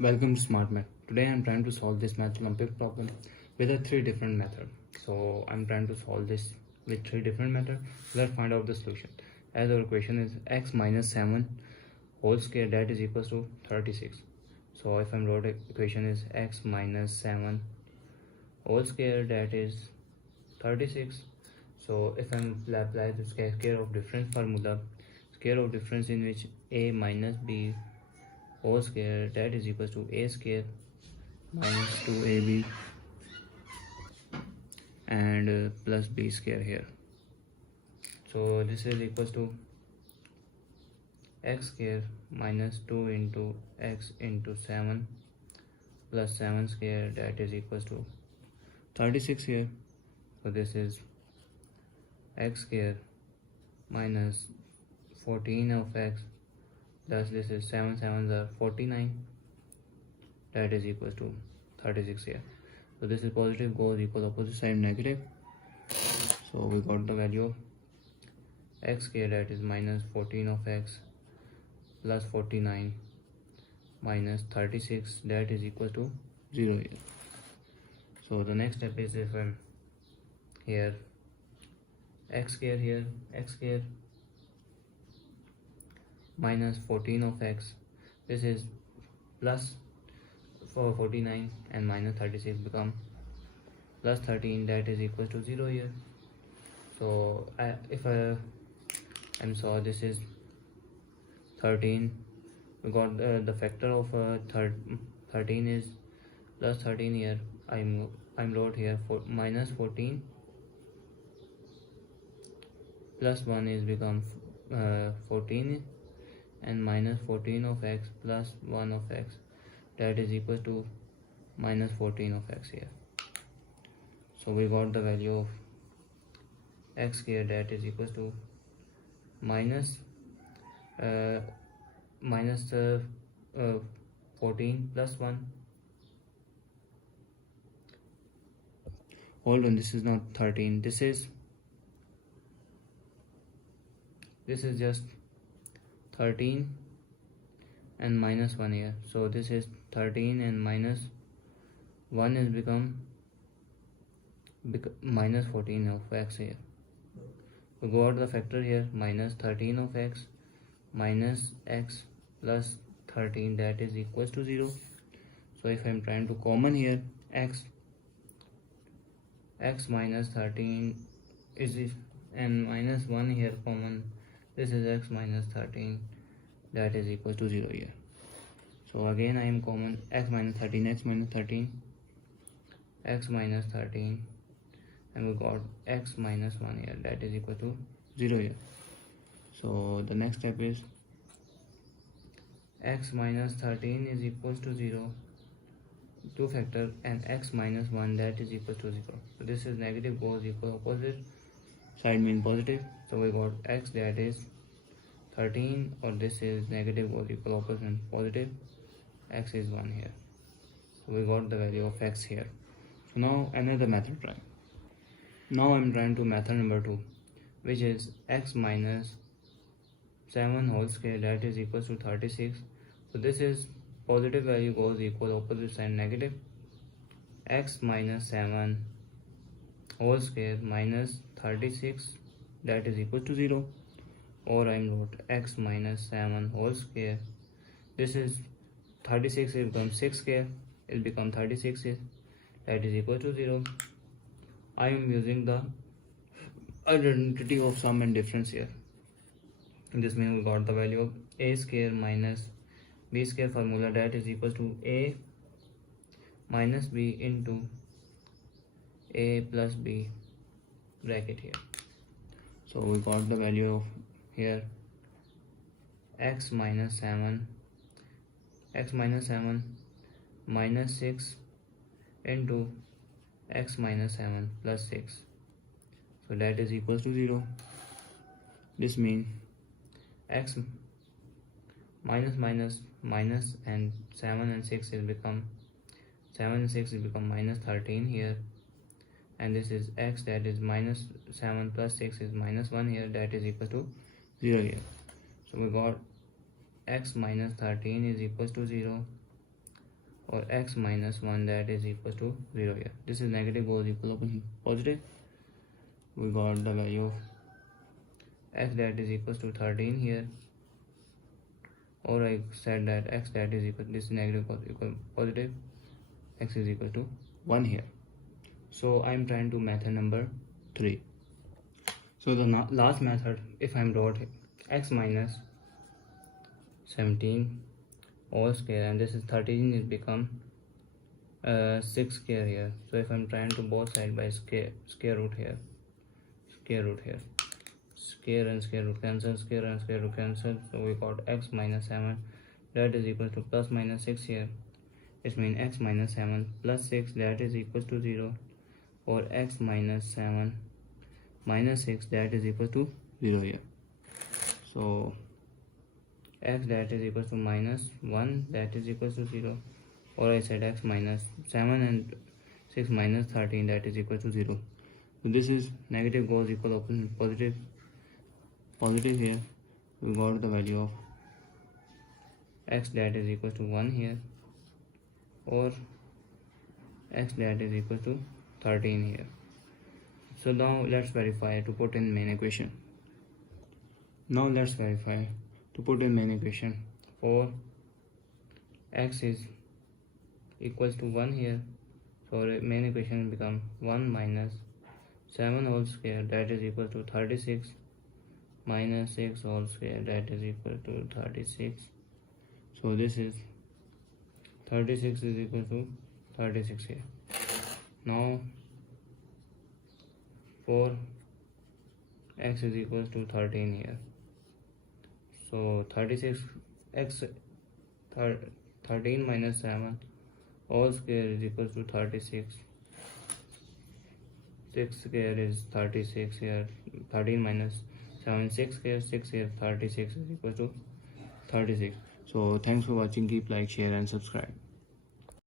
Welcome to Smart Math. Today I'm trying to solve this math Olympiad problem with a 3 different method. So I'm trying to solve this with 3 different methods. Let's find out the solution. As our question is x minus 7 whole square, that is equals to 36. So if I'm wrote equation is x minus 7 whole square, that is 36. So if I'm apply the square of difference formula, square of difference in which a minus b whole square, that is equals to a square minus 2ab and plus b square here. So this is equals to x square minus 2 into x into 7 plus 7 square, that is equals to 36 here. So this is x square minus 14 of x plus this is 7 7s are 49, that is equals to 36 here. So this is positive goes equal opposite side negative. So we got the value of x square, that is minus 14 of x plus 49 minus 36, that is equal to 0 here. So the next step is if I'm here x square here, x square minus 14 of x, this is plus for 49 and minus 36 become plus 13, that is equal to 0 here. So if I saw this is 13, we got the factor of 13 is plus 13 here. I'm wrote here for minus 14 plus 1 is become 14 and minus 14 of x plus 1 of x, that is equal to minus 14 of x here. So we got the value of x here, that is equal to minus 14 plus 1. Hold on, this is not 13, this is just 13 and minus 1 here. So this is 13 and minus 1 is become minus 14 of x here. We got the factor here, minus 13 of x minus x plus 13, that is equals to 0. So if I'm trying to common here x minus 13 is this, and minus 1 here common, this is x minus 13, that is equal to 0 here. So again I am common x minus 13, x minus 13, and we got x minus 1 here, that is equal to 0 here. So the next step is x minus 13 is equals to 0, 2 factor, and x minus 1, that is equal to 0. So this is negative goes equal opposite side mean positive. So we got x, that is 13, or this is negative goes equal opposite and positive, x is 1 here. So we got the value of x here. So now another method try. Now I'm trying to method number 2, which is x minus 7 whole square, that is equals to 36. So this is positive value goes equal opposite side negative, x minus 7 whole square minus 36, that is equal to 0. Or I wrote x minus 7 whole square, this is 36, it becomes 6 square, it become 36 is, that is equal to 0. I am using the identity of sum and difference here. This means we got the value of a square minus b square formula, that is equal to a minus b into a plus b bracket here. So we got the value of here x minus 7 minus 6 into x minus 7 plus 6, so that is equals to 0. This means x minus and 7 and 6 is become minus 13 here, and this is x, that is minus 7 plus 6 is minus 1 here, that is equal to 0 here. So we got x minus 13 is equals to 0, or x minus 1 that is equal to 0 here. This is negative goes equal to positive. We got the value of x that is equal to 13 here, or I said that x that is equal, this is negative goes equal positive, x is equal to 1 here. So I'm trying to method number 3. So the last method, if I'm wrote x minus 17 all square, and this is 13 is become 6 square here. So if I'm trying to both side by square root here, square and square root cancel, square and square root cancel. So we got x minus 7 that is equal to plus minus 6 here. It means x minus 7 plus 6 that is equal to 0, or x minus 7 minus 6 that is equal to 0 here. So x that is equal to minus 1 that is equal to 0, or I said x minus 7 and 6 minus 13 that is equal to 0. So this is negative goes equal opposite positive here. We got the value of x that is equal to 1 here, or x that is equal to 13 here. So now let's verify to put in main equation. Now let's verify to put in main equation. For x is equals to 1 here, so main equation become 1 minus 7 whole square that is equal to 36 minus 6 whole square that is equal to 36. So this is 36 is equal to 36 here. Now for x is equal to 13 here, so 36 x 13 minus 7 all square is equal to 36. 6 square is 36 here, 13 minus 7 6 square, 6 here, 36 is equal to 36. So thanks for watching. Keep like, share and subscribe.